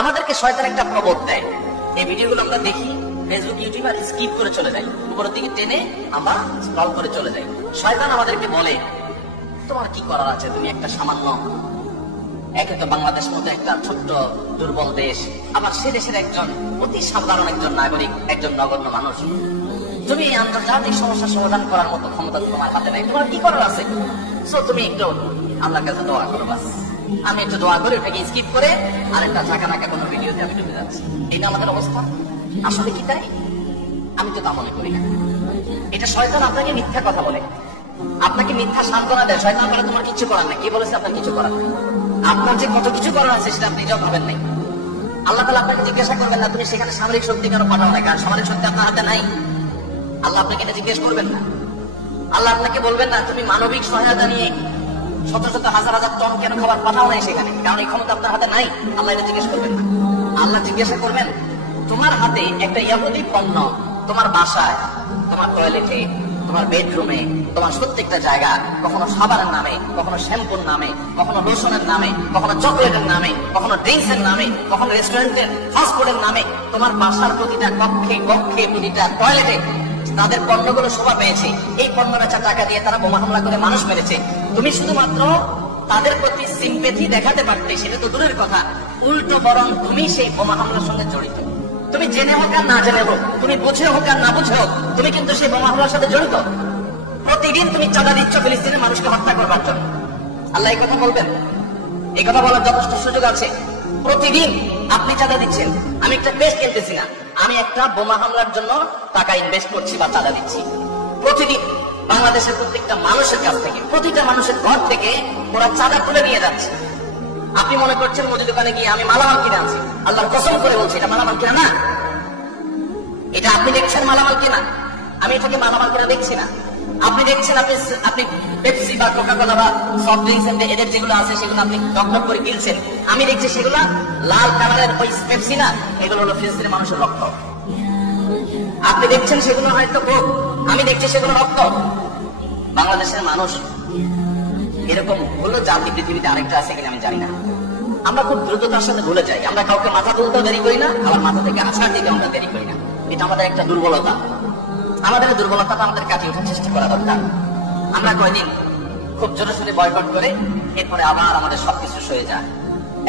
আমাদেরকে শয়তান একটা প্রবোধ দেয়, এই ভিডিওগুলো আমরা দেখি ফেসবুক ইউটিউব আর স্কিপ করে চলে যাই, উপরের দিকে টেনে আমরা স্ক্রল করে চলে যাই। শয়তান আমাদেরকে বলে তোমার কি করার আছে, তুমি একটা সামান্য, একে তো বাংলাদেশ মতো একটা ছোট্ট দুর্বল দেশ, আবার সে দেশের একজন অতি সাধারণ একজন নাগরিক, একজন নগণ্য মানুষ, তুমি এই আন্তর্জাতিক সমস্যা সমাধান করার মতো ক্ষমতা তোমার হাতে নাই, তোমার কি করার আছে? সো তুমি একটু আল্লাহর কাছে দোয়া করো বাস। আমি একটু দোয়া করে ওটাকে স্কিপ করে আরেকটা ঝাঁকা নাকা কোনো ভিডিওতে আমি ডুবে যাচ্ছি। এটা আমাদের অবস্থা। আসলে কি তাই? আমি তো তা মনে করি না। এটা শয়তান আপনাকে মিথ্যা কথা বলে, আপনাকে মিথ্যা সান্ত্বনা দেয়। শয়তান বলে তোমার কিছু করার নাই। কি বলেছে? আপনার কিছু করার নাই। আপনার যে কত কিছু করার আছে সেটা আপনি নিজেও ভাবেন নাই। আল্লাহ তাআলা আপনাকে জিজ্ঞাসা করবেন না তুমি সেখানে সামরিক শক্তি কেন পাঠাও না, কারণ সামরিক শক্তি আপনার হাতে নাই। আল্লাহ আপনাকে এটা জিজ্ঞেস করবেন না। আল্লাহ আপনাকে বলবেন না তুমি মানবিক সহায়তা নিয়ে শত শত হাজার হাজার টন কেন খাবার পাঠাও নাই সেখানে, কারণ এই ক্ষমতা আপনার হাতে নাই। আল্লাহ এটা জিজ্ঞেস করবেন না। আল্লাহ জিজ্ঞাসা করবেন তোমার হাতে একটা ইয়াহুদি পণ্য তোমার বাসায়, তোমার টয়লেটে, তোমার বেডরুমে, তোমার প্রত্যেকটা জায়গা, কখনো সাবানের নামে, কখনো শ্যাম্পুর নামে, কখনো লোশনের নামে, কখনো চকলেটের নামে, কখনো ড্রিঙ্কস এর নামে, কখনো রেস্টুরেন্টের ফাস্টফুডের নামে, তোমার বাসার প্রতিটা কক্ষে কক্ষে প্রতিটা টয়লেটে তাদের পণ্যগুলো শোভা পেয়েছে। এই পণ্য বেচা টাকা দিয়ে তারা বোমা হামলা করে মানুষ মেরেছে। তুমি শুধুমাত্র তাদের প্রতি সিম্পেথি দেখাতে পারতে, সেটা তো দূরের কথা, উল্টো বরং তুমি সেই বোমা হামলার সঙ্গে জড়িত। তুমি জেনে হোক আর না জেনে হোক, তুমি বুঝে হোক আর না বুঝে হোক, তুমি কিন্তু সেই বোমা হামলার সাথে জড়িত। প্রতিদিন তুমি চাঁদা দিচ্ছ ফিলিস্তিনের মানুষকে হত্যা করবার জন্য। আল্লাহ এই কথা বলবেন? এই কথা বলার যথেষ্ট সুযোগ আছে। প্রতিদিন আপনি চাঁদা দিচ্ছেন। আমি একটা পেস্ট কিনতেছি না, আমি একটা বোমা হামলার জন্য টাকা ইনভেস্ট করছি বা চাঁদা দিচ্ছি। প্রতিদিন বাংলাদেশের প্রত্যেকটা মানুষের কাছ থেকে, প্রতিটা মানুষের ঘর থেকে ওরা চাঁদা তুলে নিয়ে যাচ্ছে। আপনি মনে করছেন মুদি দোকানে গিয়ে আমি মালামাল কিনে আনছি। আল্লাহর কসম করে বলছি এটা মালামাল কিনা না। এটা আপনি দেখছেন মালামাল কিনা, আমি এটাকে মালামাল কিনা দেখছি না। আপনি দেখছেন আপনি পেপসি বা কোকা-কোলা বা সফট ড্রিঙ্কস এদের যেগুলো আছে সেগুলো আপনি ডকডক করে কিনছেন। আমি দেখছি সেগুলো লাল কালারের ওই পেপসি না, এগুলো হলো ফিলিস্তিনের মানুষের রক্ত। আপনি দেখছেন সেগুলো হয়তো কোক, আমি দেখছি সেগুলো রক্ত। বাংলাদেশের মানুষ এরকম হলো জাতি পৃথিবীতে আরেকটা আছে কিনা আমি জানি না। আমরা খুব দ্রুততার সাথে ভুলে যাই। আমরা কাউকে মাথা তুলতেও দেরি করি না, আবার মাথা থেকে আছাড় দিতে আমরা দেরি করি না। এটা আমাদের একটা দুর্বলতা। আমাদের দুর্বলতাটা আমাদের কাটিয়ে ওঠার চেষ্টা করা দরকার। আমরা কয়দিন খুব জোরে সোরে বয়কট করে এরপরে আবার আমাদের সবকিছু সয়ে যায়।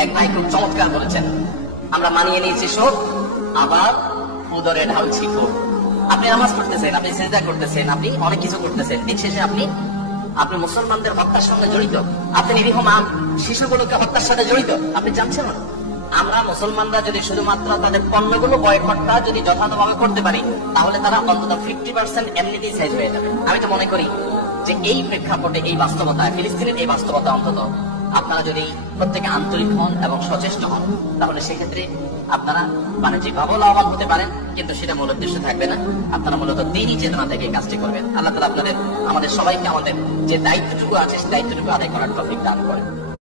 এক ভাই খুব চমৎকার বলেছেন, আমরা মানিয়ে নিয়েছি শোক, আবার উদরে ঢালছি ক্ষোভ। আপনি নামাজ পড়তেছেন, আপনি সিজদা করতেছেন, আপনি অনেক কিছু করতেছেন, দিন শেষে আপনি মুসলমানদের হত্যার সঙ্গে জড়িত। আপনি নিরীহ শিশুগুলোকে হত্যার সাথে জড়িত। আপনি জানছেন না? আমরা মুসলমানরা যদি শুধুমাত্র তাদের পণ্যগুলো বয়কটটা যদি যথাযথভাবে করতে পারি, তাহলে তারা অন্তত 50% এমনিতেই সাইজ হয়ে যাবে। আমি তো মনে করি যে এই প্রেক্ষাপটে, এই বাস্তবতায়, ফিলিস্তিনের এই বাস্তবতা অন্তত আপনারা যদি প্রত্যেকে আন্তরিক হন এবং সচেষ্ট হন, তাহলে সেক্ষেত্রে আপনারা বাণিজ্যিকভাবে লাভবান হতে পারেন, কিন্তু সেটা মূল উদ্দেশ্য থাকবে না। আপনারা মূলত দিনই চেতনা থেকে কাজটি করবেন। আল্লাহ তাআলা আমাদের সবাইকে আমাদের যে দায়িত্বটুকু আছে সেই দায়িত্বটুকু আদায় করার তৌফিক দান করেন।